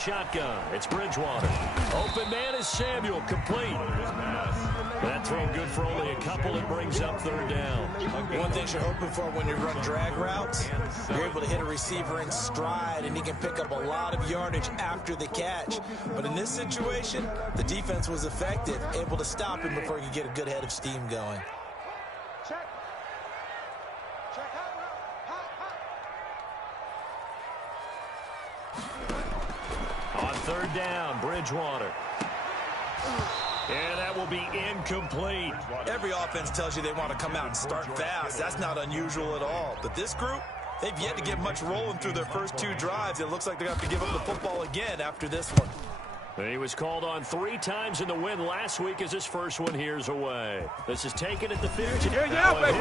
Shotgun. It's Bridgewater. Open man is Samuel. Complete. That throw good for only a couple. It brings up third down. One thing you're hoping for when you run drag routes, you're able to hit a receiver in stride, and he can pick up a lot of yardage after the catch. But in this situation, the defense was effective, able to stop him before he could get a good head of steam going. On third down, Bridgewater. And that will be incomplete. Every offense tells you they want to come out and start fast. That's not unusual at all. But this group, they've yet to get much rolling through their first two drives. It looks like they're going to have to give up the football again after this one. He was called on 3 times in the win last week as his first one here's away. This is taken at the 50. Yeah, baby.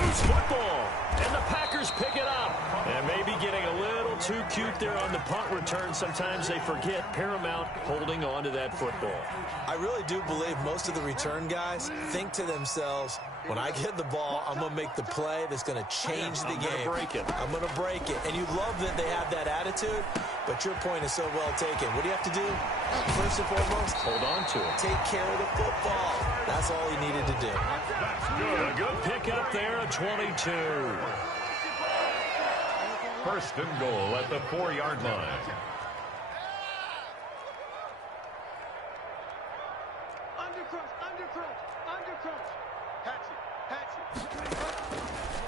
Loose football. And the Packers pick it up. And maybe getting a little too cute there on the punt return. Sometimes they forget Paramount holding on to that football. I really do believe most of the return guys think to themselves, when I get the ball, I'm going to make the play that's going to change the game. I'm going to break it. And you love that they have that attitude, but your point is so well taken. What do you have to do? First and foremost, hold on to it. Take care of the football. That's all he needed to do. A good pickup there at 22. First and goal at the 4-yard line.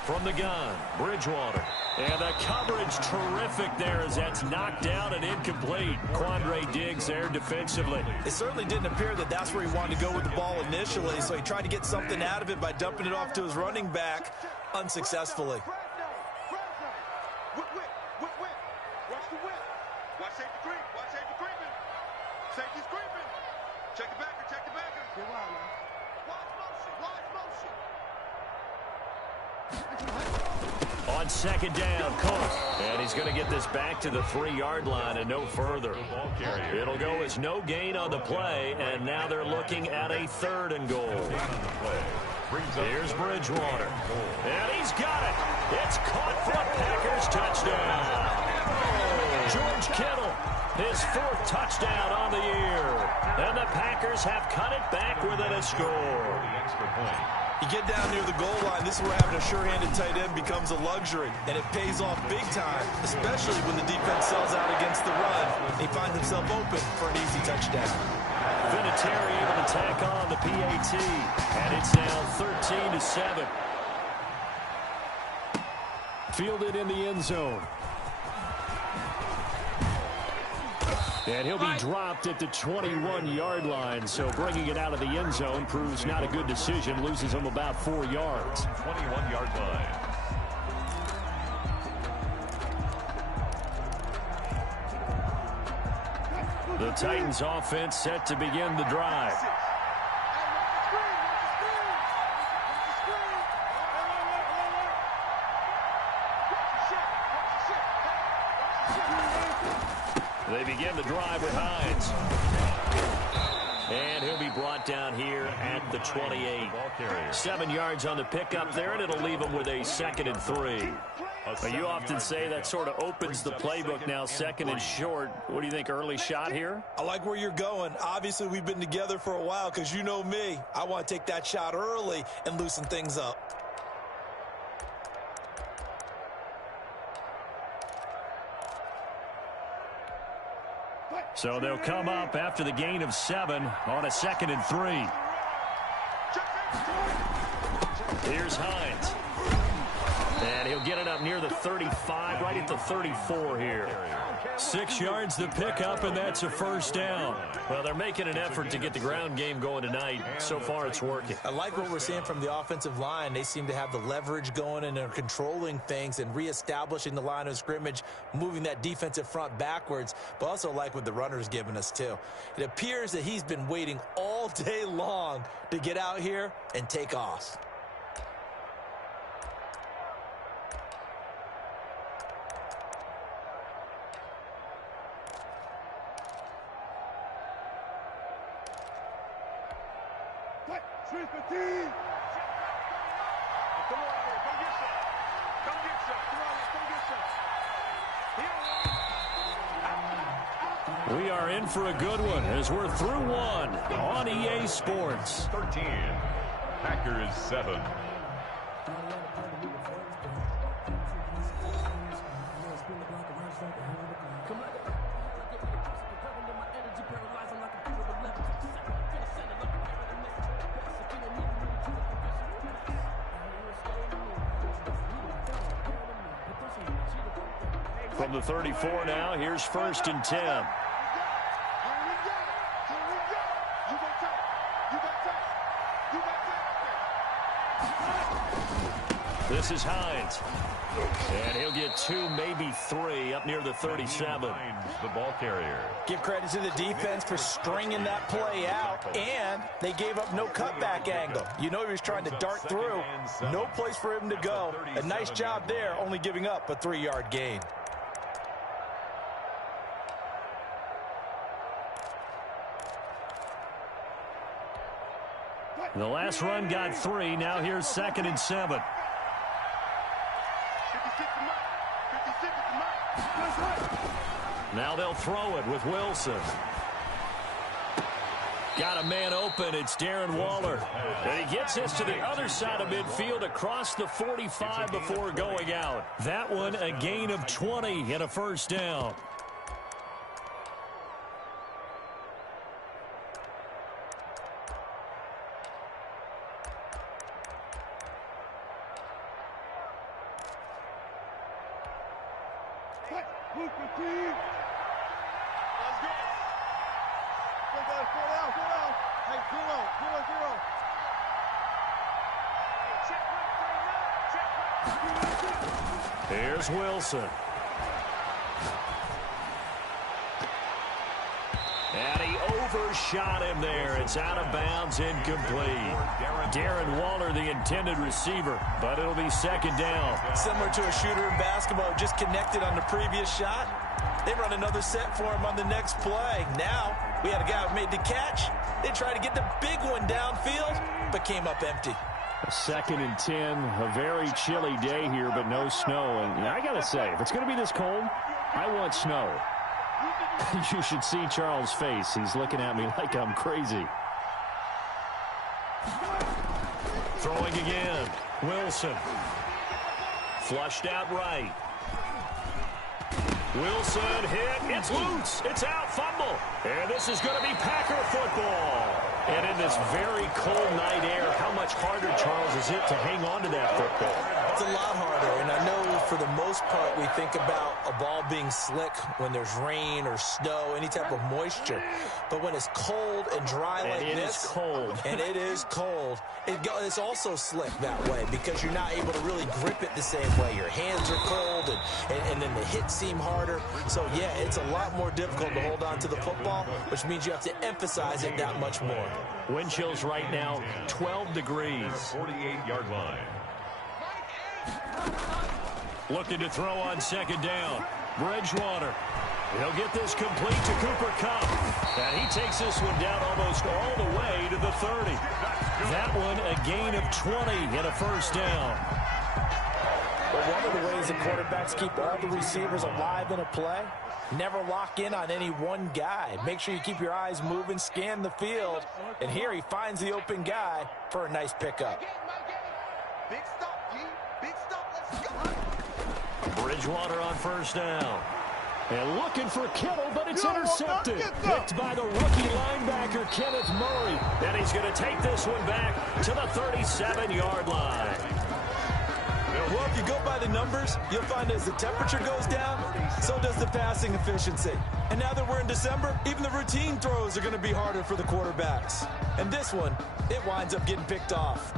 From the gun, Bridgewater. And the coverage terrific there as that's knocked down and incomplete. Quandre Diggs there defensively. It certainly didn't appear that that's where he wanted to go with the ball initially, so he tried to get something out of it by dumping it off to his running back unsuccessfully. On second down, Cook. And he's going to get this back to the 3-yard line and no further. It'll go as no gain on the play, and now they're looking at a 3rd and goal. Here's Bridgewater. And he's got it. It's caught for a Packers touchdown. George Kittle, his 4th touchdown on the year. And the Packers have cut it back within a score. You get down near the goal line, this is where having a sure-handed tight end becomes a luxury, and it pays off big time, especially when the defense sells out against the run. He finds himself open for an easy touchdown. Vinatieri able to tack on the PAT, and it's now 13-7. Fielded in the end zone. And he'll be dropped at the 21-yard line, so bringing it out of the end zone proves not a good decision. Loses him about 4 yards. 21-yard line. The Titans offense set to begin the drive. They begin the drive with Hines. And he'll be brought down here at the 28. 7 yards on the pickup there, and it'll leave him with a 2nd and 3. You often say that sort of opens the playbook now, 2nd and short. What do you think, early shot here? I like where you're going. Obviously, we've been together for a while because you know me. I want to take that shot early and loosen things up. So they'll come up after the gain of 7 on a 2nd and 3. Here's Hines. And he'll get it up near the 35, right at the 34 here. 6 yards to pick up, and that's a 1st down. Well, they're making an effort to get the ground game going tonight. So far, it's working. I like what we're seeing from the offensive line. They seem to have the leverage going, and they're controlling things and reestablishing the line of scrimmage, moving that defensive front backwards, but also like what the runner's giving us, too. It appears that he's been waiting all day long to get out here and take off. We are in for a good one as we're through one on EA Sports. 13. Packers 7. From the 34 now, here's 1st and 10. This is Hines. And he'll get 2, maybe 3 up near the 37. The ball carrier. Give credit to the defense for stringing that play out, and they gave up no cutback angle. You know he was trying to dart through. No place for him to go. A nice job there, only giving up a 3-yard gain. The last run got 3. Now here's 2nd and 7. Now they'll throw it with Wilson. Got a man open. It's Darren Waller. And he gets this to the other side of midfield across the 45 before going out. That one a gain of 20 and a 1st down. Here's Wilson. And he overshot him there. It's out of bounds, incomplete. Darren Waller, the intended receiver, but it'll be 2nd down. Similar to a shooter in basketball, just connected on the previous shot. They run another set for him on the next play. Now, we had a guy who made the catch. They tried to get the big one downfield, but came up empty. 2nd and 10, a very chilly day here, but no snow. And I got to say, if it's going to be this cold, I want snow. You should see Charles' face. He's looking at me like I'm crazy. Throwing again. Wilson. Flushed out right. Wilson hit. It's loose. It's out. Fumble. And this is going to be Packer football. And in this very cold night air, how much harder, Charles, is it to hang on to that football? It's a lot harder, and I know for the most part we think about a ball being slick when there's rain or snow, any type of moisture. But when it's cold and dry like this, and it is cold, it's also slick that way because you're not able to really grip it the same way. Your hands are cold, and then the hits seem harder. So, yeah, it's a lot more difficult to hold on to the football, which means you have to emphasize it that much more. Wind chills right now, 12 degrees. 48-yard line. Looking to throw on 2nd down. Bridgewater. He'll get this complete to Cooper Kupp. And he takes this one down almost all the way to the 30. That one a gain of 20 and a 1st down. But one of the ways the quarterbacks keep all the receivers alive in a play, never lock in on any one guy. Make sure you keep your eyes moving, scan the field. And here he finds the open guy for a nice pickup. Big stop, G. Big stop. Let's go. Bridgewater on 1st down. And looking for Kittle, but it's intercepted. Picked by the rookie linebacker, Kenneth Murray. And he's going to take this one back to the 37-yard line. Well, if you go by the numbers, you'll find as the temperature goes down, so does the passing efficiency. And now that we're in December, even the routine throws are going to be harder for the quarterbacks. And this one, it winds up getting picked off.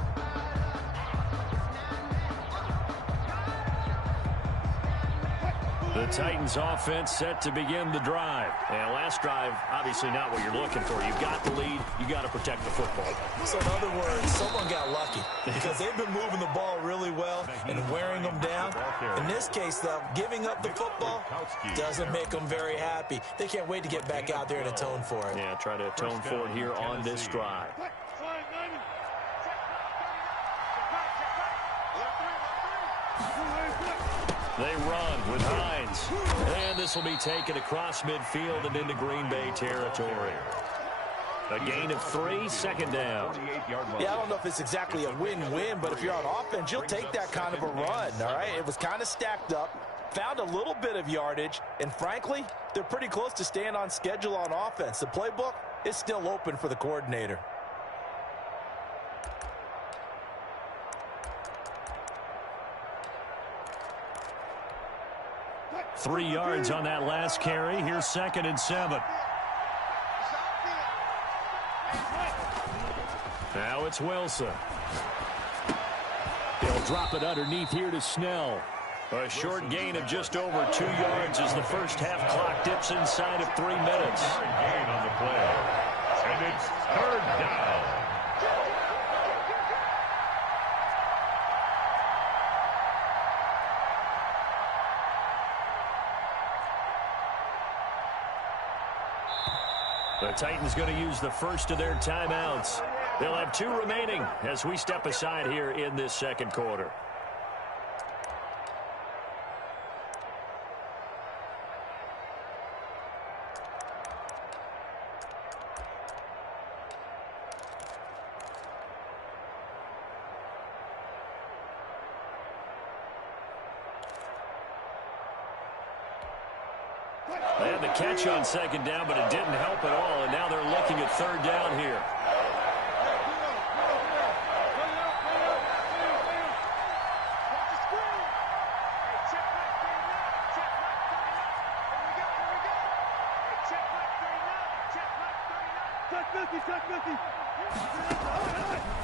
The Titans offense set to begin the drive. And last drive, obviously not what you're looking for. You've got the lead. You got to protect the football. So in other words, someone got lucky because they've been moving the ball really well and wearing them down. In this case, though, giving up the football doesn't make them very happy. They can't wait to get back out there and atone for it. Yeah, try to atone for it here on this drive. They run with Hines. And this will be taken across midfield and into Green Bay territory. A gain of 3, second down. Yeah, I don't know if it's exactly a win-win, but if you're on offense, you'll take that kind of a run, all right? It was kind of stacked up, found a little bit of yardage, and frankly, they're pretty close to staying on schedule on offense. The playbook is still open for the coordinator. Three yards on that last carry. Here's 2nd and 7. Now it's Wilson. They'll drop it underneath here to Snell. A short gain of just over 2 yards as the first half clock dips inside of 3 minutes. Gain on the play. And it's 3rd down. The Titans going to use the first of their timeouts. They'll have 2 remaining as we step aside here in this second quarter. They had the catch on 2nd down, but it didn't help at all, and now they're looking at 3rd down here.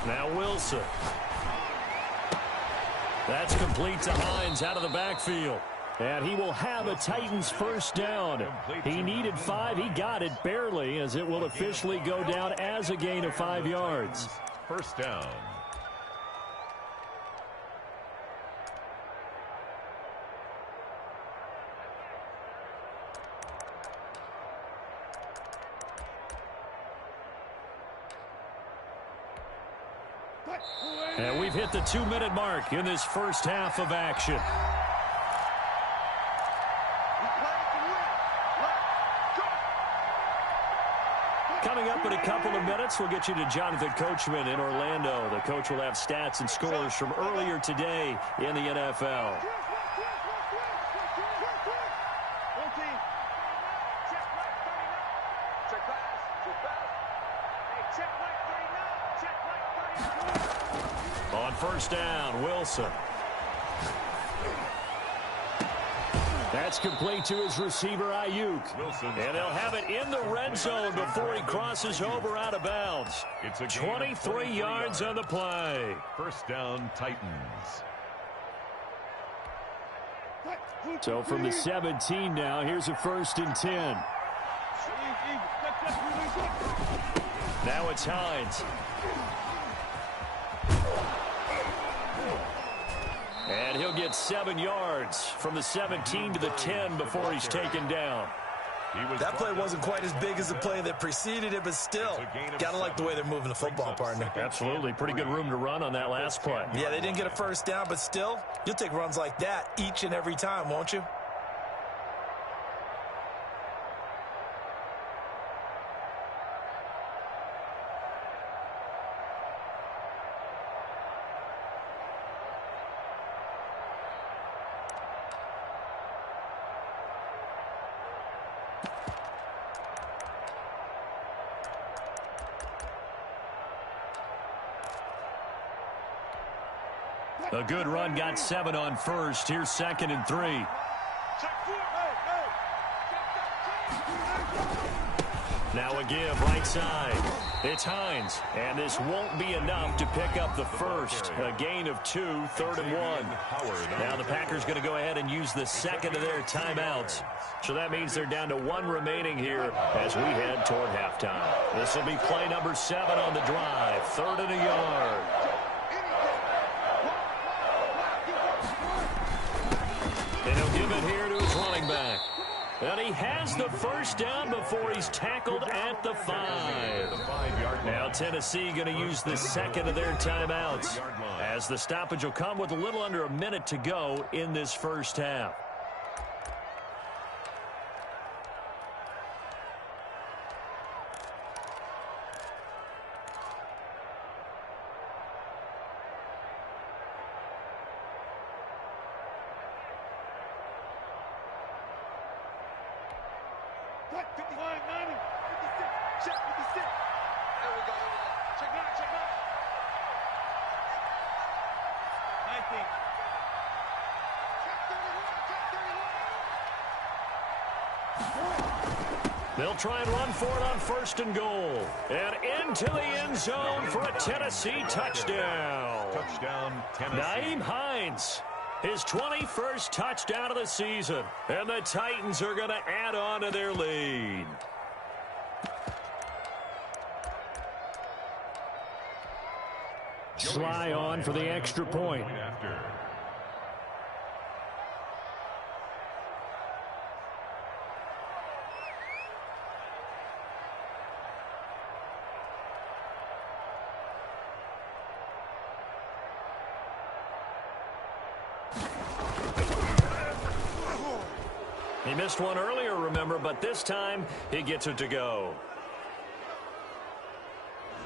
Now Wilson. That's complete to Hines out of the backfield. And he will have a Titans first down. He needed 5. He got it barely, as it will officially go down as a gain of 5 yards. First down. And we've hit the 2-minute mark in this first half of action. Coming up in a couple of minutes, we'll get you to Jonathan Coachman in Orlando. The coach will have stats and scores from earlier today in the NFL. On first down, Wilson. That's complete to his receiver, Ayuk. And they'll have it in the red zone before he crosses over out of bounds. It's a 23 yards on the play. First down, Titans. So from the 17 now, here's a 1st and 10. Now it's Hines. And he'll get 7 yards from the 17 to the 10 before he's taken down. That play wasn't quite as big as the play that preceded it, but still, gotta like the way they're moving the football, partner. Absolutely. Pretty good room to run on that last play. Yeah, they didn't get a first down, but still, you'll take runs like that each and every time, won't you? A good run, got 7 on first. Here's 2nd and 3. Now a give, right side. It's Hines, and this won't be enough to pick up the first. A gain of 2, 3rd and 1. Now the Packers going to go ahead and use the second of their timeouts. So that means they're down to 1 remaining here as we head toward halftime. This will be play number 7 on the drive. 3rd and a yard. And he'll give it here to his running back. And he has the first down before he's tackled at the 5. Now Tennessee going to use the second of their timeouts, as the stoppage will come with a little under a minute to go in this first half. They'll try and run for it on 1st and goal. And into the end zone for a Tennessee touchdown. Touchdown, Tennessee. Nyheim Hines, his 21st touchdown of the season. And the Titans are going to add on to their lead. Sly on for the extra point. He missed one earlier, remember, but this time he gets it to go.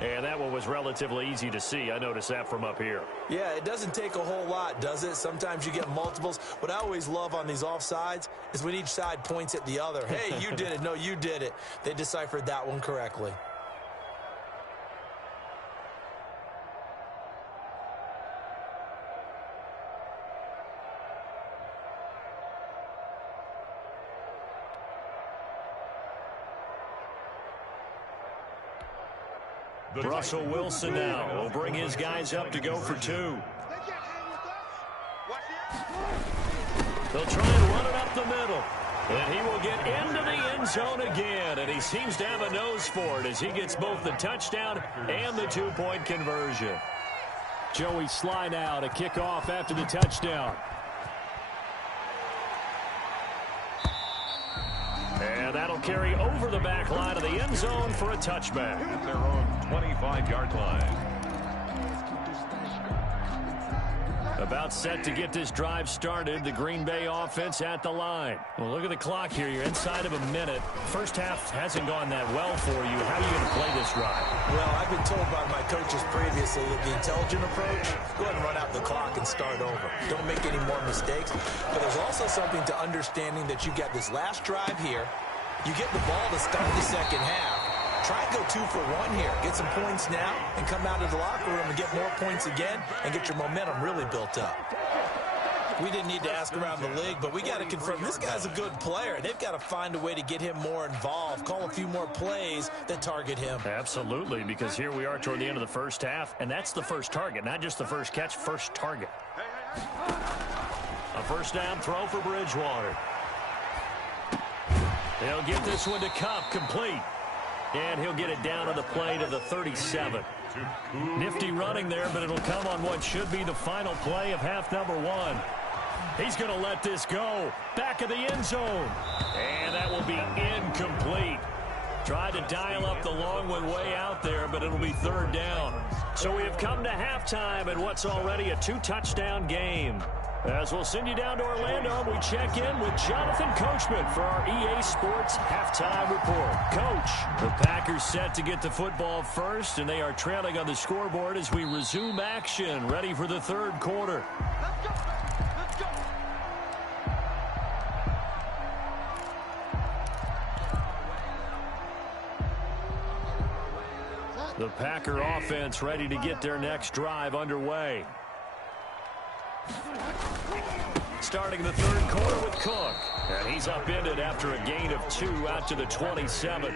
And that one was relatively easy to see. I noticed that from up here. Yeah, it doesn't take a whole lot, does it? Sometimes you get multiples. What I always love on these offsides is when each side points at the other. Hey, you did it. No, you did it. They deciphered that one correctly. Russell Wilson now will bring his guys up to go for 2. They'll try and run it up the middle. And he will get into the end zone again. And he seems to have a nose for it as he gets both the touchdown and the 2-point conversion. Joey Sly now to kick off after the touchdown. And that'll carry over the back line of the end zone for a touchback. At their own 25-yard line. About set to get this drive started, the Green Bay offense at the line. Well, look at the clock here. You're inside of a minute. First half hasn't gone that well for you. How are you going to play this drive? Well, I've been told by my coaches previously that the intelligent approach, go ahead and run out the clock and start over. Don't make any more mistakes. But there's also something to understanding that you've got this last drive here. You get the ball to start the second half. Try and go 2 for 1 here. Get some points now and come out of the locker room and get more points again and get your momentum really built up. We didn't need to ask around the league, but we got to confirm this guy's a good player. They've got to find a way to get him more involved, call a few more plays that target him. Absolutely, because here we are toward the end of the first half, and that's the first target, not just the first catch, first target. A first down throw for Bridgewater. They'll get this one to Cup, complete. And he'll get it down on the play to the 37. Nifty running there, but it'll come on what should be the final play of half number 1. He's going to let this go. Back of the end zone. And that will be incomplete. Tried to dial up the long one way out there, but it'll be 3rd down. So we have come to halftime in what's already a 2-touchdown game. As we'll send you down to Orlando, we check in with Jonathan Coachman for our EA Sports Halftime Report. Coach, the Packers set to get the football first, and they are trailing on the scoreboard as we resume action, ready for the 3rd quarter. Let's go. Let's go. The Packer offense ready to get their next drive underway. Starting the 3rd quarter with Cook. And he's upended after a gain of 2 out to the 27.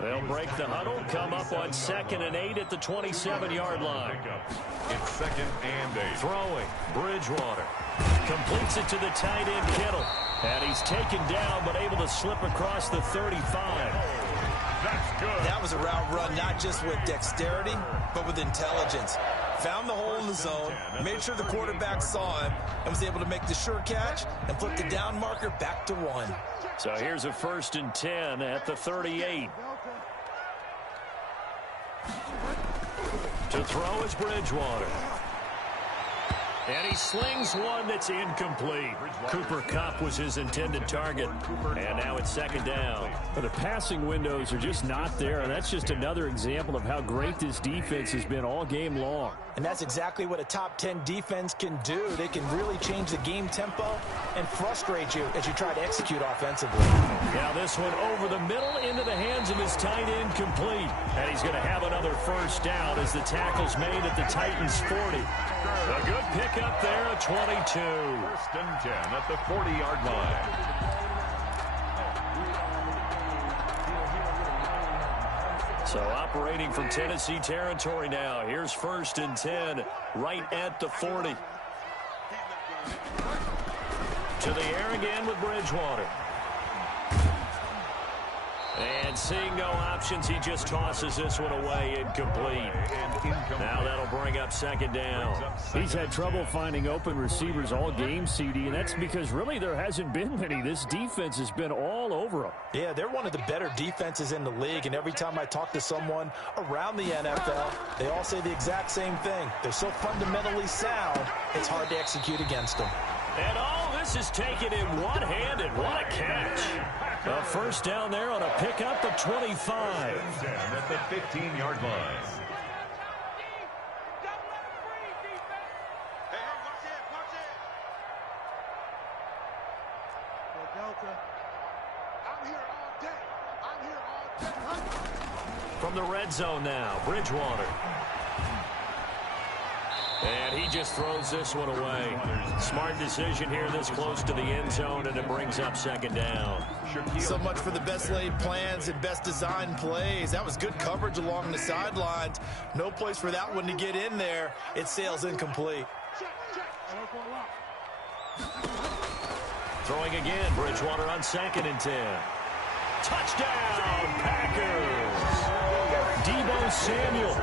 They'll break the huddle, come up on 2nd and 8 at the 27-yard line. It's 2nd and 8. Throwing, Bridgewater. Completes it to the tight end, Kittle. And he's taken down, but able to slip across the 35. That's good. That was a route run not just with dexterity, but with intelligence. Found the hole in the zone, made sure the quarterback saw him, and was able to make the sure catch and flip the down marker back to 1. So here's a 1st and 10 at the 38. To throw is Bridgewater. And he slings one that's incomplete. Cooper Kupp was his intended target. And now it's 2nd down. But the passing windows are just not there, and that's just another example of how great this defense has been all game long. And that's exactly what a top 10 defense can do. They can really change the game tempo and frustrate you as you try to execute offensively. Now this one over the middle into the hands of his tight end, complete. And he's going to have another 1st down as the tackle's made at the Titans' 40. A good pickup there at 22. 1st and 10 at the 40-yard line. So operating from Tennessee territory now. Here's 1st and 10 right at the 40. To the air again with Bridgewater. And seeing no options, he just tosses this one away, incomplete. Now that'll bring up 2nd down. He's had trouble finding open receivers all game, CD, and that's because really there hasn't been many. This defense has been all over them. Yeah, they're one of the better defenses in the league, and every time I talk to someone around the NFL, they all say the exact same thing. They're so fundamentally sound, it's hard to execute against them. And all this is taken in one-handed. What a catch. A 1st down there on a pickup of 25. 10 at the 15-yard line. From the red zone now, Bridgewater. And he just throws this one away. Smart decision here this close to the end zone, and it brings up 2nd down. So much for the best laid plans and best designed plays. That was good coverage along the sidelines. No place for that one to get in there. It sails incomplete. Throwing again, Bridgewater on 2nd and 10. Touchdown, Packers! Deebo Samuel,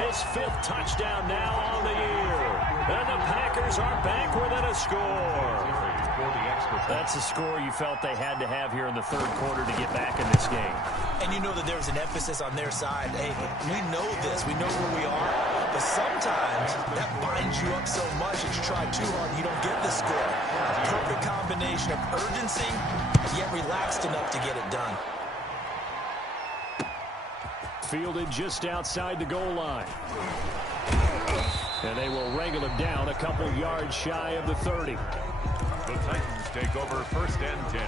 his 5th touchdown now on the year. And the Packers are back within a score. That's a score you felt they had to have here in the 3rd quarter to get back in this game. And you know that there's an emphasis on their side. Hey, we know this. We know where we are. But sometimes that binds you up so much that you try too hard and you don't get the score. A perfect combination of urgency, yet relaxed enough to get it done. Fielded just outside the goal line. And they will wrangle him down a couple yards shy of the 30. The Titans take over 1st and 10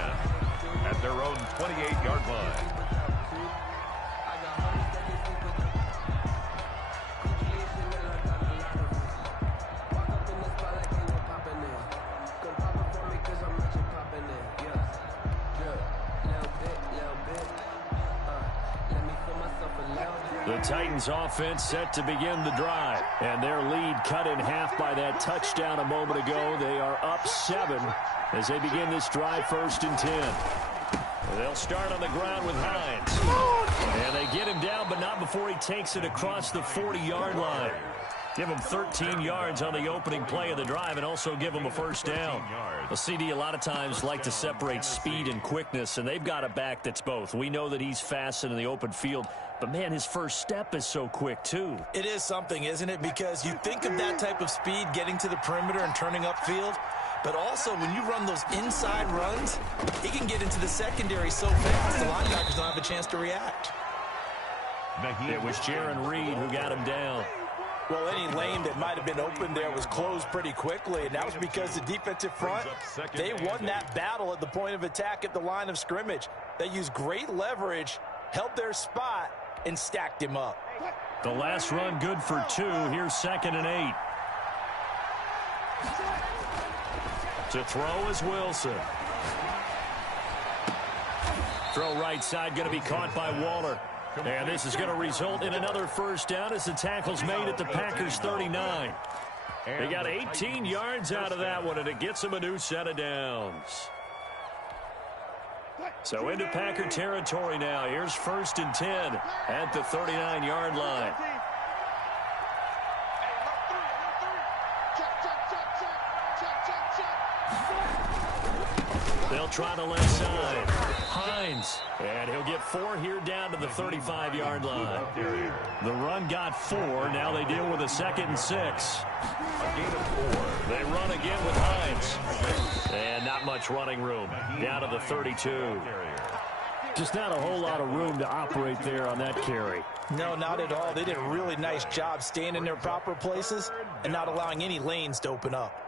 at their own 28-yard line. The Titans offense set to begin the drive, and their lead cut in half by that touchdown a moment ago. They are up 7 as they begin this drive, 1st and 10. They'll start on the ground with Hines. And they get him down, but not before he takes it across the 40-yard line. Give him 13 yards on the opening play of the drive and also give him a 1st down. The CD a lot of times like to separate speed and quickness, and they've got a back that's both. We know that he's fast in the open field, but, man, his first step is so quick, too. It is something, isn't it? Because you think of that type of speed getting to the perimeter and turning upfield, but also when you run those inside runs, he can get into the secondary so fast the linebackers don't have a chance to react. It was Jaron Reed who got him down. Well, any lane that might have been open there was closed pretty quickly, and that was because the defensive front, they won that battle at the point of attack at the line of scrimmage. They used great leverage, held their spot, and stacked him up. The last run good for 2. Here's 2nd and 8. To throw is Wilson. Throw right side, going to be caught by Waller. And this is going to result in another 1st down as the tackle's made at the Packers' 39. They got 18 yards out of that one, and it gets them a new set of downs. So into Packer territory now. Here's 1st and 10 at the 39-yard line. try the left side. Hines. And he'll get 4 here down to the 35-yard line. The run got 4. Now they deal with a 2nd and 6. A gain of 4. They run again with Hines. And not much running room. Down to the 32. Just not a whole lot of room to operate there on that carry. No, not at all. They did a really nice job staying in their proper places and not allowing any lanes to open up.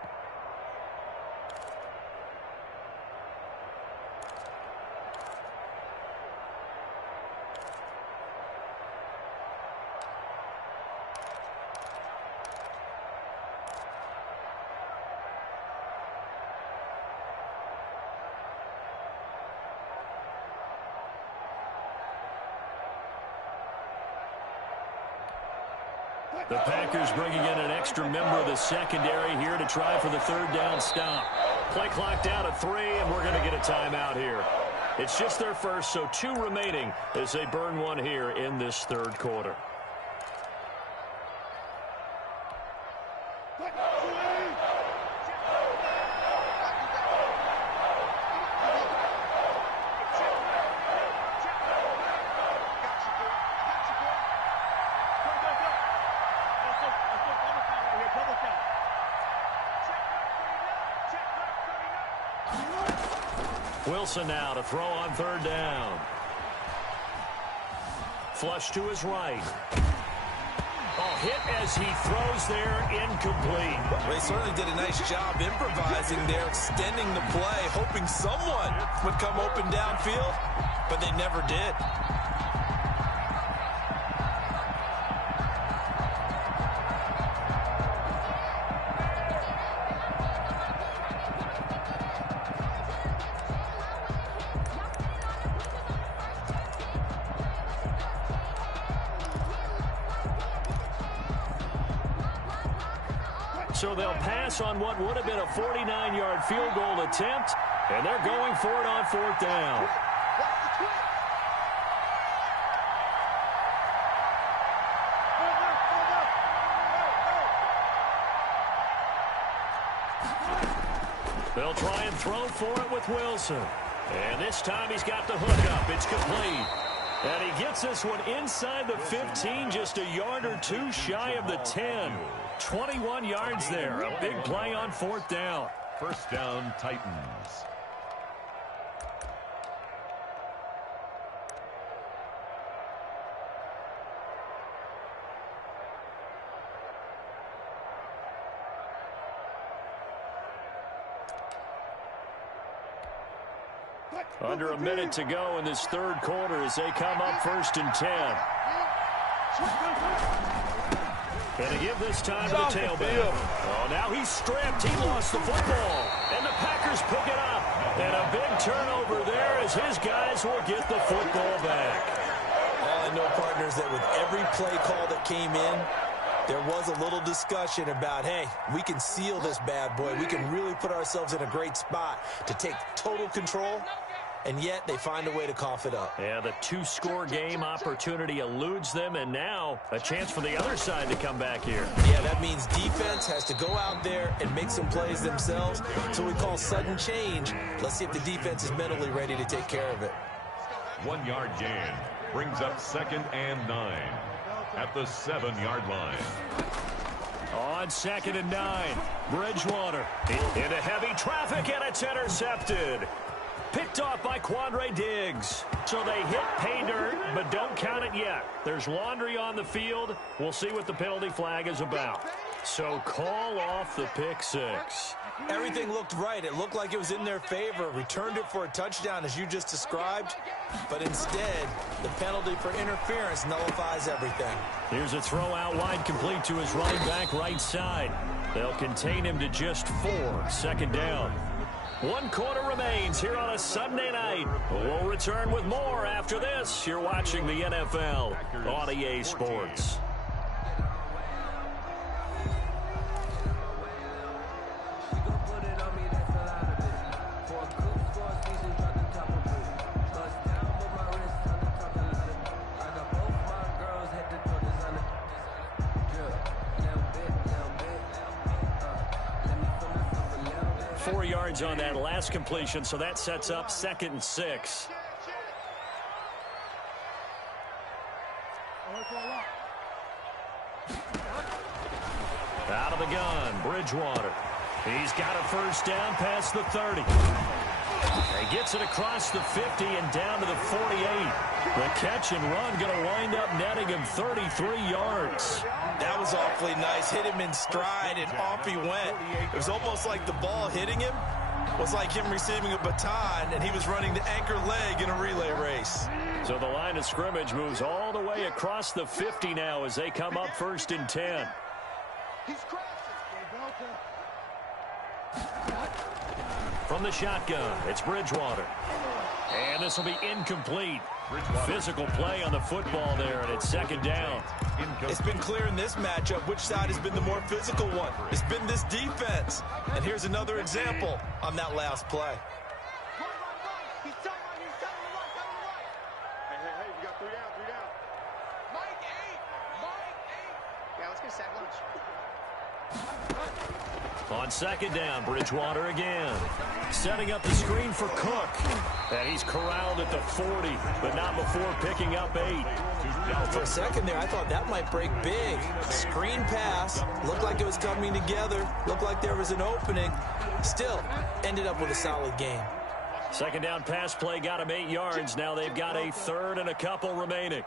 The Packers bringing in an extra member of the secondary here to try for the 3rd down stop. Play clock down at 3, and we're going to get a timeout here. It's just their first, so 2 remaining as they burn 1 here in this 3rd quarter. Wilson now to throw on 3rd down. Flush to his right. Oh, hit as he throws there, incomplete. They certainly did a nice job improvising there, extending the play, hoping someone would come open downfield, but they never did. So they'll pass on what would have been a 49-yard field goal attempt, and they're going for it on 4th down. They'll try and throw for it with Wilson. And this time he's got the hook up. It's complete. And he gets this one inside the 15, just a yard or 2 shy of the 10. 21 yards there. A big play on 4th down. 1st down, Titans. Under a minute to go in this 3rd quarter as they come up 1st and 10. And to give this time to the tailback. Oh, now he's stripped. He lost the football. And the Packers pick it up. And a big turnover there as his guys will get the football back. All I know, partners, that with every play call that came in, there was a little discussion about, hey, we can seal this bad boy. We can really put ourselves in a great spot to take total control. And yet they find a way to cough it up. Yeah, the 2-score game opportunity eludes them, and now a chance for the other side to come back here. Yeah, that means defense has to go out there and make some plays themselves. So we call sudden change. Let's see if the defense is mentally ready to take care of it. 1-yard gain brings up 2nd and 9 at the 7-yard line. On 2nd and 9, Bridgewater into heavy traffic, and it's intercepted. Picked off by Quandre Diggs. So they hit pay dirt, but don't count it yet. There's laundry on the field. We'll see what the penalty flag is about. So call off the pick 6. Everything looked right. It looked like it was in their favor. Returned it for a touchdown, as you just described. But instead, the penalty for interference nullifies everything. Here's a throw out wide, complete to his running back right side. They'll contain him to just 4. 2nd down. 1 quarter remains here on a Sunday night. We'll return with more after this. You're watching the NFL on EA Sports. 4 yards on that last completion, so that sets up 2nd and 6. Out of the gun, Bridgewater. He's got a first down past the 30. He gets it across the 50 and down to the 48. The catch and run going to wind up netting him 33 yards. That was awfully nice. Hit him in stride, and off he went. It was almost like the ball hitting him was like him receiving a baton, and he was running the anchor leg in a relay race. So the line of scrimmage moves all the way across the 50 now as they come up 1st and 10. From the shotgun, it's Bridgewater. And this will be incomplete. Physical play on the football there, and it's 2nd down. It's been clear in this matchup which side has been the more physical one. It's been this defense. And here's another example on that last play. He's telling you, he's telling you right. Hey, you got 3 down. Mike 8. Yeah, let's get sack lunch. On 2nd down, Bridgewater again. Setting up the screen for Cook. And he's corralled at the 40, but not before picking up 8. For a second there, I thought that might break big. Screen pass. Looked like it was coming together. Looked like there was an opening. Still, ended up with a solid game. 2nd down pass play got him 8 yards. Now they've got a 3rd and a couple remaining.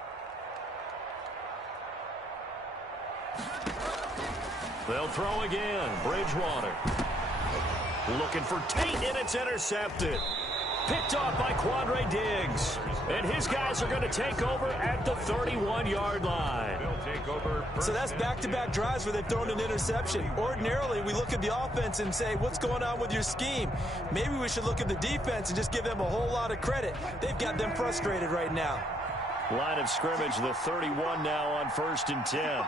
They'll throw again. Bridgewater. Looking for Tate, and it's intercepted. Picked off by Quandre Diggs. And his guys are going to take over at the 31-yard line. So that's back-to-back drives where they've thrown an interception. Ordinarily, we look at the offense and say, what's going on with your scheme? Maybe we should look at the defense and just give them a whole lot of credit. They've got them frustrated right now. Line of scrimmage, the 31 now on 1st and 10.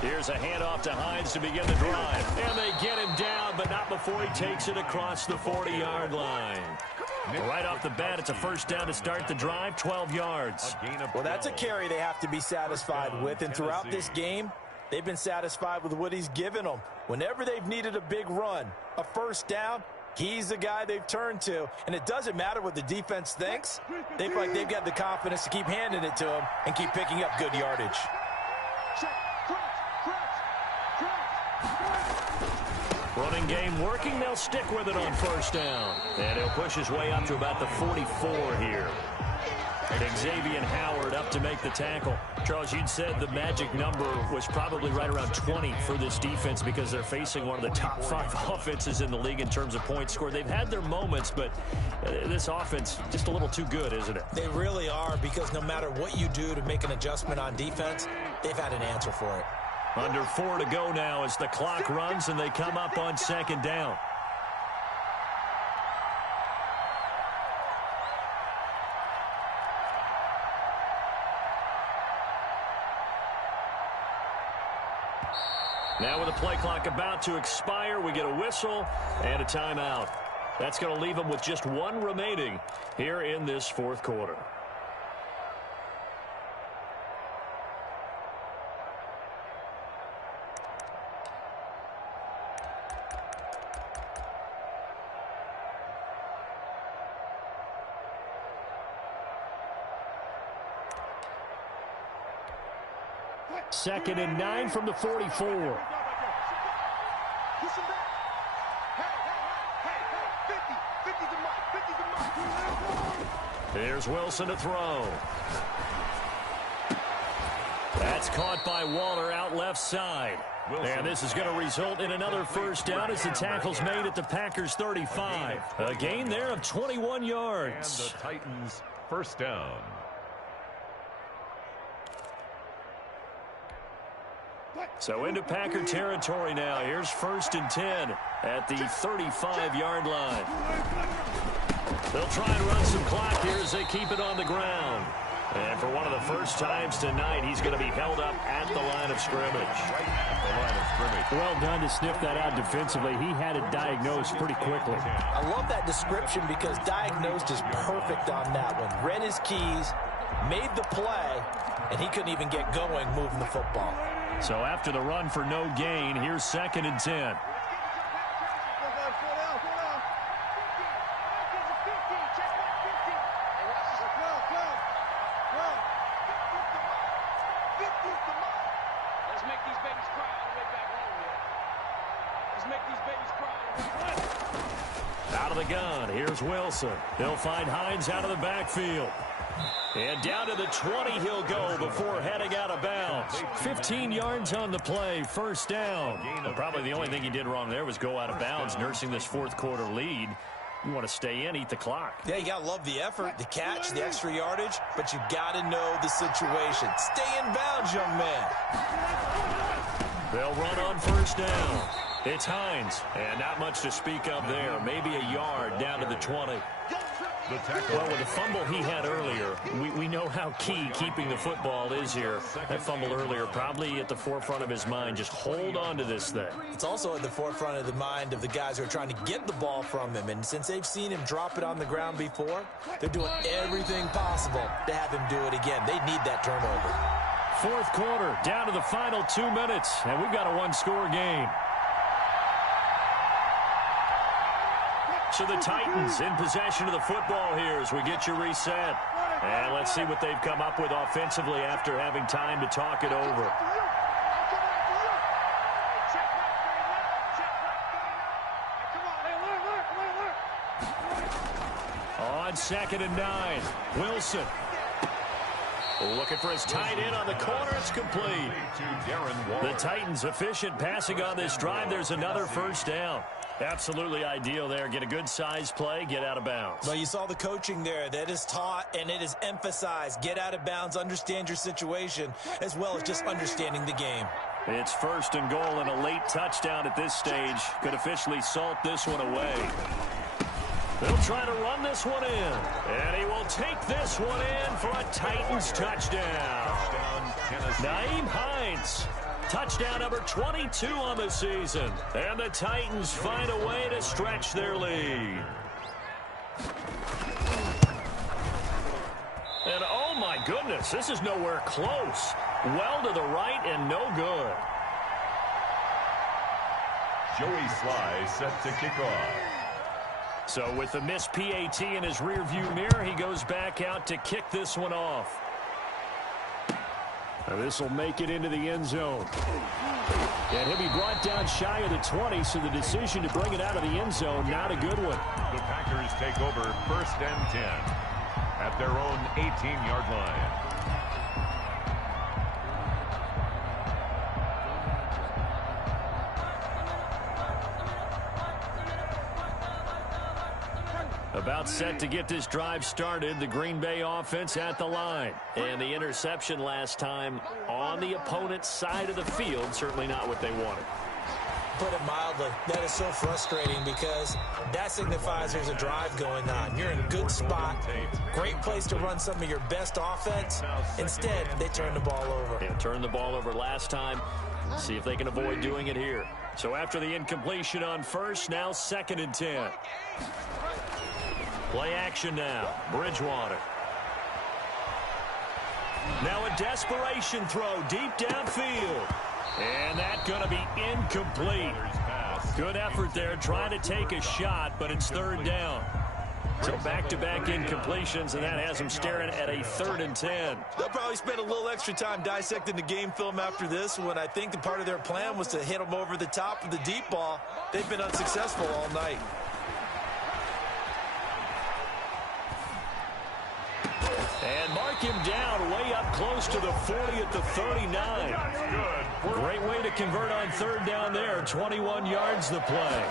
Here's a handoff to Hines to begin the drive. And they get him down, but not before he takes it across the 40-yard line. Right off the bat, it's a first down to start the drive, 12 yards. Well, that's a carry they have to be satisfied with. And throughout this game, they've been satisfied with what he's given them. Whenever they've needed a big run, a first down, he's the guy they've turned to. And it doesn't matter what the defense thinks. They feel like they've got the confidence to keep handing it to him and keep picking up good yardage. Running game working. They'll stick with it on first down. And he'll push his way up to about the 44 here. Xavier Howard up to make the tackle. Charles, you'd said the magic number was probably right around 20 for this defense because they're facing one of the top 5 offenses in the league in terms of points scored. They've had their moments, but this offense just a little too good, isn't it? They really are, because no matter what you do to make an adjustment on defense, they've had an answer for it. Under 4 to go now as the clock runs and they come up on 2nd down. Now with the play clock about to expire, we get a whistle and a timeout. That's going to leave them with just 1 remaining here in this 4th quarter. Second and 9 from the 44. There's Wilson to throw. That's caught by Waller out left side. And this is going to result in another first down as the tackle's made at the Packers' 35. A gain there of 21 yards. And the Titans first down. So into Packer territory now. Here's 1st and 10 at the 35-yard line. They'll try and run some clock here as they keep it on the ground. And for one of the first times tonight, he's going to be held up at the line of scrimmage. Right at the line of scrimmage. Well done to sniff that out defensively. He had it diagnosed pretty quickly. I love that description because diagnosed is perfect on that one. Read his keys, made the play, and he couldn't even get going moving the football. So after the run for no gain, here's 2nd and 10. Let's make these babies cry all the way back home, yeah. Let's make these babies cry all the way back home. Out of the gun, here's Wilson. He'll find Hines out of the backfield. And down to the 20 he'll go before heading out of bounds. 15 yards on the play, first down. Well, probably the only thing he did wrong there was go out of bounds, nursing this fourth quarter lead. You want to stay in, eat the clock. Yeah, you got to love the effort, the catch, the extra yardage, but you got to know the situation. Stay in bounds, young man. They'll run on first down. It's Hines, and not much to speak of there. Maybe a yard down to the 20. Well, with the fumble he had earlier, we know how key keeping the football is here. That fumble earlier probably at the forefront of his mind. Just hold on to this thing. It's also at the forefront of the mind of the guys who are trying to get the ball from him. And since they've seen him drop it on the ground before, they're doing everything possible to have him do it again. They need that turnover. Fourth quarter, down to the final 2 minutes, and we've got a one-score game. So the Titans in possession of the football here as we get you reset. And let's see what they've come up with offensively after having time to talk it over. On 2nd and 9, Wilson. Looking for his tight end on the corner. It's complete. The Titans efficient passing on this drive. There's another first down. Absolutely ideal there. Get a good size play, get out of bounds. Well, you saw the coaching there. That is taught and it is emphasized. Get out of bounds, understand your situation, as well as just understanding the game. It's 1st and goal and a late touchdown at this stage. Could officially salt this one away. They'll try to run this one in. And he will take this one in for a Titans touchdown. Nyheim Hines. Touchdown number 22 on the season. And the Titans find a way to stretch their lead. And oh my goodness, this is nowhere close. Well to the right and no good. Joey Sly set to kick off. So with the missed PAT in his rearview mirror, he goes back out to kick this one off. This will make it into the end zone. And he'll be brought down shy of the 20, so the decision to bring it out of the end zone, not a good one. The Packers take over 1st and 10 at their own 18-yard line. About set to get this drive started. The Green Bay offense at the line. And the interception last time on the opponent's side of the field. Certainly not what they wanted. Put it mildly, that is so frustrating because that signifies there's a drive going on. You're in a good spot. Great place to run some of your best offense. Instead, they turn the ball over. Yeah, turned the ball over last time. See if they can avoid doing it here. So after the incompletion on first, now 2nd and 10. Play action now. Bridgewater. Now a desperation throw deep downfield. And that's going to be incomplete. Good effort there trying to take a shot, but it's 3rd down. So back-to-back incompletions, and that has them staring at a 3rd and 10. They'll probably spend a little extra time dissecting the game film after this when I think the part of their plan was to hit them over the top of the deep ball. They've been unsuccessful all night. And mark him down way up close to the 40 at the 39. Great way to convert on 3rd down there. 21 yards the play.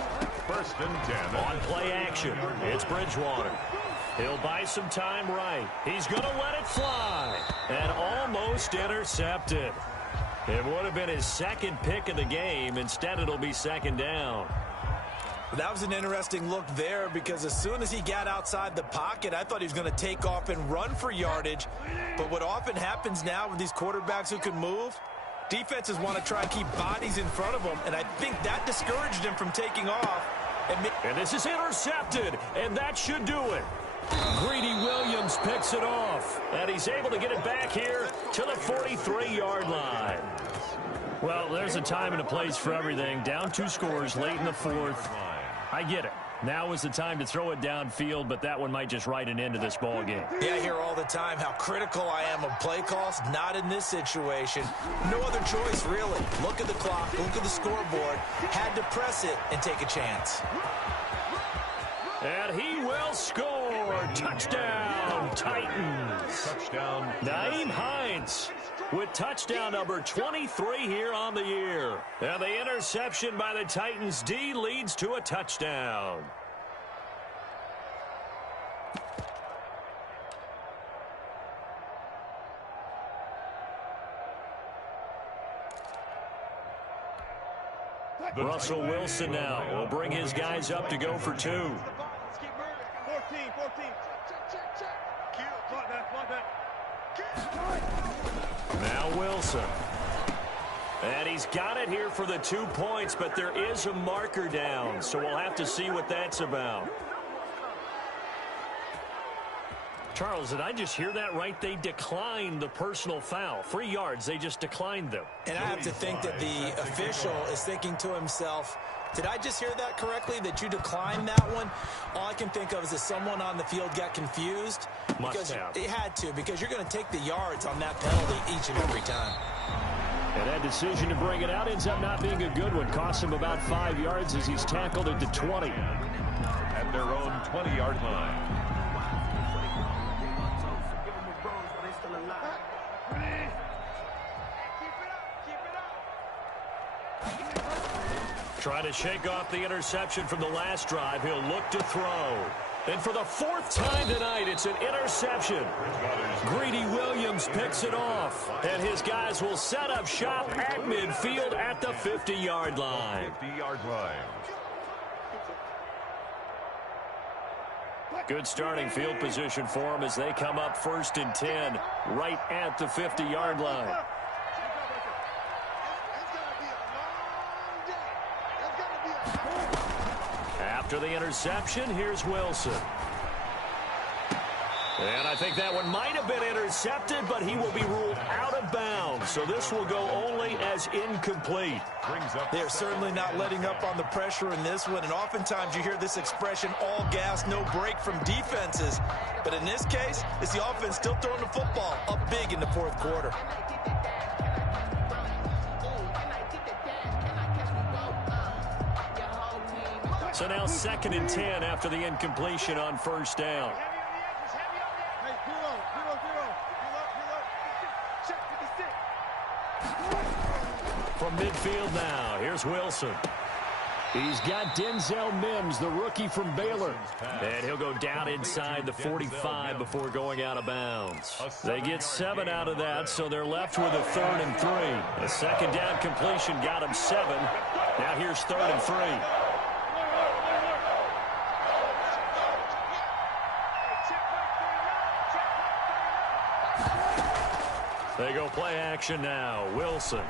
1st and 10. On play action, it's Bridgewater. He'll buy some time right. He's going to let it fly. And almost intercepted. It would have been his 2nd pick of the game. Instead, it'll be 2nd down. That was an interesting look there because as soon as he got outside the pocket, I thought he was going to take off and run for yardage. But what often happens now with these quarterbacks who can move, defenses want to try and keep bodies in front of them, and I think that discouraged him from taking off. And this is intercepted, and that should do it. Greedy Williams picks it off, and he's able to get it back here to the 43-yard line. Well, there's a time and a place for everything. Down 2 scores late in the 4th. I get it. Now is the time to throw it downfield, but that one might just write an end to this ball game. Yeah, I hear all the time how critical I am of play calls. Not in this situation. No other choice, really. Look at the clock, look at the scoreboard. Had to press it and take a chance. And he will score. Touchdown, Titans. Touchdown. Nyheim Hines with touchdown number 23 here on the year. And the interception by the Titans D leads to a touchdown. Russell Wilson now will bring his guys up to go for two. Let's keep moving. 14. Check. Now Wilson. And he's got it here for the 2 points, but there is a marker down, so we'll have to see what that's about. Charles, did I just hear that right? They declined the personal foul. 3 yards, they just declined them. And I have to think that the official is thinking to himself, did I just hear that correctly, that you declined that one? All I can think of is that someone on the field got confused. Must have. It had to, because you're going to take the yards on that penalty each and every time. And that decision to bring it out ends up not being a good one. Costs him about 5 yards as he's tackled at the 20. At their own 20-yard line. Trying to shake off the interception from the last drive. He'll look to throw. And for the 4th time tonight, it's an interception. Greedy Williams picks it off. And his guys will set up shop at midfield at the 50-yard line. 50-yard line. Good starting field position for them as they come up 1st and 10 right at the 50-yard line. After the interception, here's Wilson. And I think that one might have been intercepted, but he will be ruled out of bounds. So this will go only as incomplete. They're certainly not letting up on the pressure in this one. And oftentimes you hear this expression, all gas, no break from defenses. But in this case, it's the offense still throwing the football up big in the 4th quarter. So now 2nd and 10 after the incompletion on 1st down. From midfield now, here's Wilson. He's got Denzel Mims, the rookie from Baylor. And he'll go down inside the 45 before going out of bounds. They get 7 out of that, so they're left with a 3rd and 3. A 2nd down completion got him 7. Now here's 3rd and 3. They go play action now. Wilson.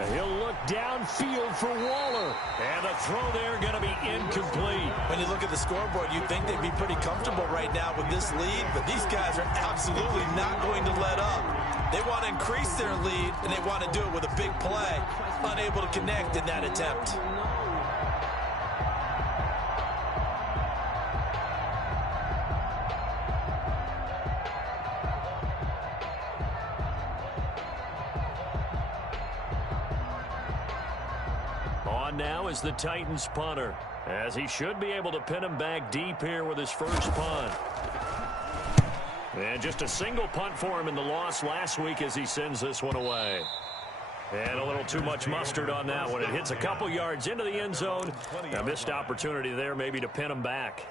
And he'll look downfield for Waller. And the throw there going to be incomplete. When you look at the scoreboard, you'd think they'd be pretty comfortable right now with this lead, but these guys are absolutely not going to let up. They want to increase their lead, and they want to do it with a big play. Unable to connect in that attempt. Now is the Titans punter, as he should be able to pin him back deep here with his first punt. And just a single punt for him in the loss last week as he sends this one away. And a little too much mustard on that one. It hits a couple yards into the end zone. A missed opportunity there maybe to pin him back.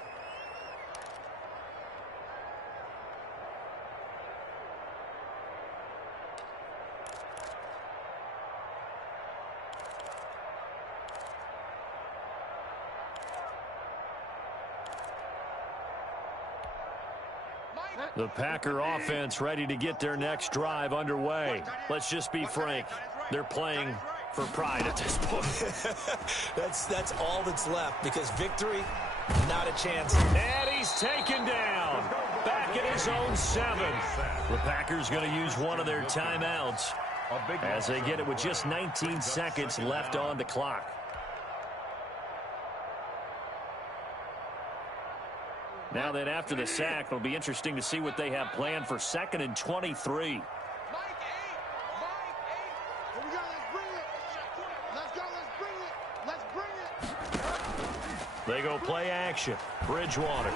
The Packer offense ready to get their next drive underway. Let's just be frank. They're playing for pride at this point. That's all that's left, because victory, not a chance. And he's taken down. Back at his own 7. The Packers going to use one of their timeouts as they get it with just 19 seconds left on the clock. Now then, after the sack, it'll be interesting to see what they have planned for 2nd and 23. They go play action. Bridgewater.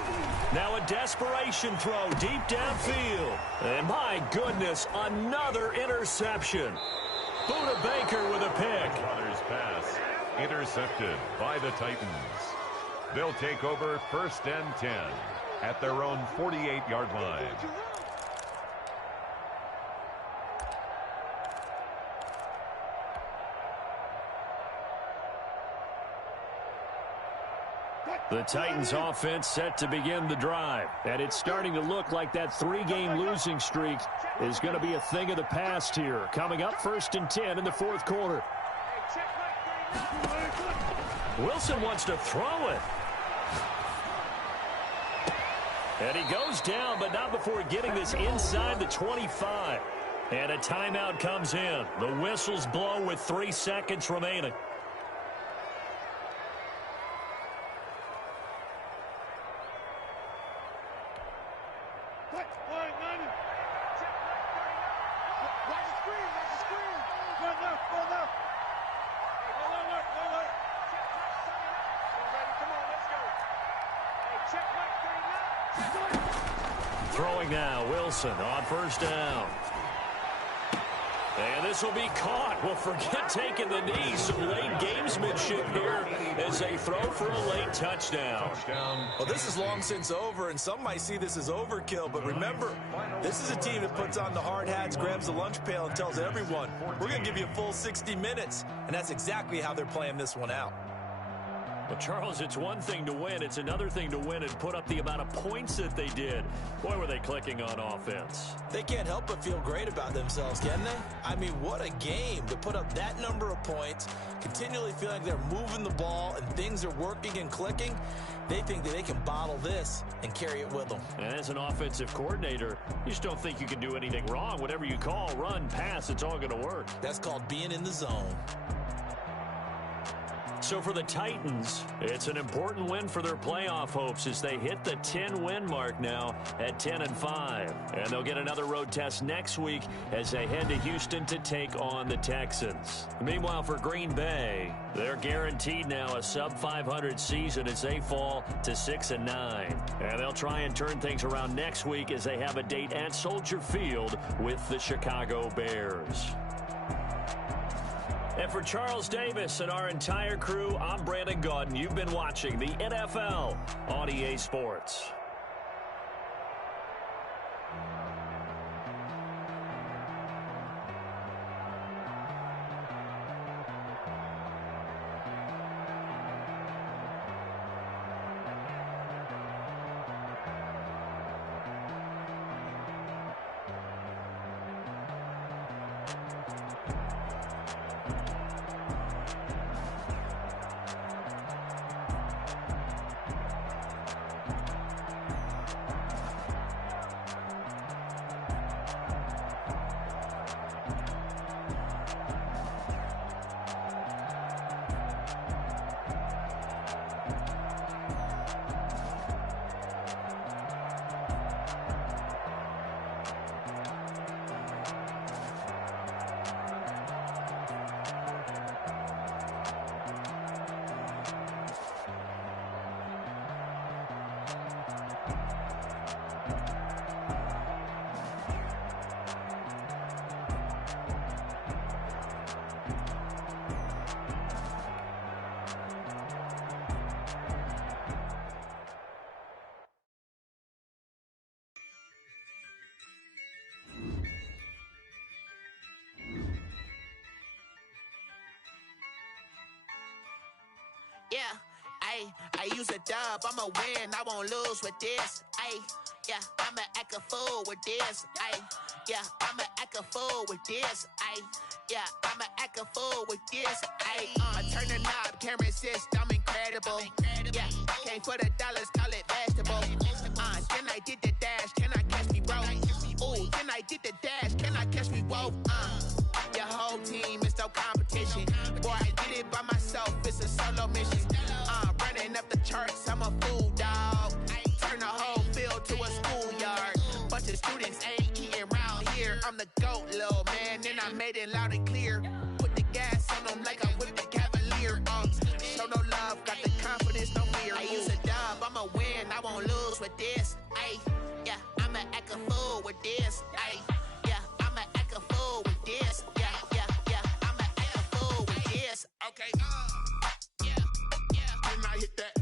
Now a desperation throw deep downfield. And my goodness, another interception. Buda Baker with a pick. Brothers pass intercepted by the Titans. They'll take over 1st and 10 at their own 48-yard line. The Titans offense set to begin the drive. And it's starting to look like that 3-game losing streak is going to be a thing of the past here. Coming up 1st and 10 in the 4th quarter. Wilson wants to throw it. And he goes down, but not before getting this inside the 25. And a timeout comes in. The whistles blow with 3 seconds remaining. Throwing now, Wilson on 1st down. And this will be caught. Well, forget taking the knee. Some late gamesmanship here as they throw for a late touchdown. Well, this is long since over, and some might see this as overkill. But remember, this is a team that puts on the hard hats, grabs the lunch pail, and tells everyone, we're going to give you a full 60 minutes. And that's exactly how they're playing this one out. Well, Charles, it's one thing to win. It's another thing to win and put up the amount of points that they did. Boy, were they clicking on offense. They can't help but feel great about themselves, can they? I mean, what a game to put up that number of points, continually feel like they're moving the ball and things are working and clicking. They think that they can bottle this and carry it with them. And as an offensive coordinator, you just don't think you can do anything wrong. Whatever you call, run, pass, it's all going to work. That's called being in the zone. So for the Titans, it's an important win for their playoff hopes as they hit the 10-win mark now at 10-5. And they'll get another road test next week as they head to Houston to take on the Texans. Meanwhile, for Green Bay, they're guaranteed now a sub-500 season as they fall to 6-9. And they'll try and turn things around next week as they have a date at Soldier Field with the Chicago Bears. And for Charles Davis and our entire crew, I'm Brandon Gaudin. You've been watching the NFL on EA Sports. Yeah, I use a dub, I'ma win, I won't lose with this. Yeah, I'ma act a fool with this. Yeah, I'ma act a fool with this. Yeah, I'ma act a fool with this. I turn the knob, camera assist, I'm incredible. Yeah, came for the dollars, call it vegetable. Then I did the dash, can I catch me, bro? Ooh, then I did the dash, can I catch me, whoa? Your whole team is no competition. Boy, I did it by myself, it's a solo mission. Running up the charts, I'm a fool, dog. Turn the whole I'm the GOAT, little man, and I made it loud and clear. Put the gas on them like I whipped the Cavalier. Show no love, got the confidence, no fear. I use a dub, I'ma win, I won't lose with this. Ay, yeah, I'ma act a fool with this. Ay, yeah, I'ma act a fool with this. Yeah, yeah, yeah, I'ma act a fool with this. Okay, yeah, yeah. And I hit that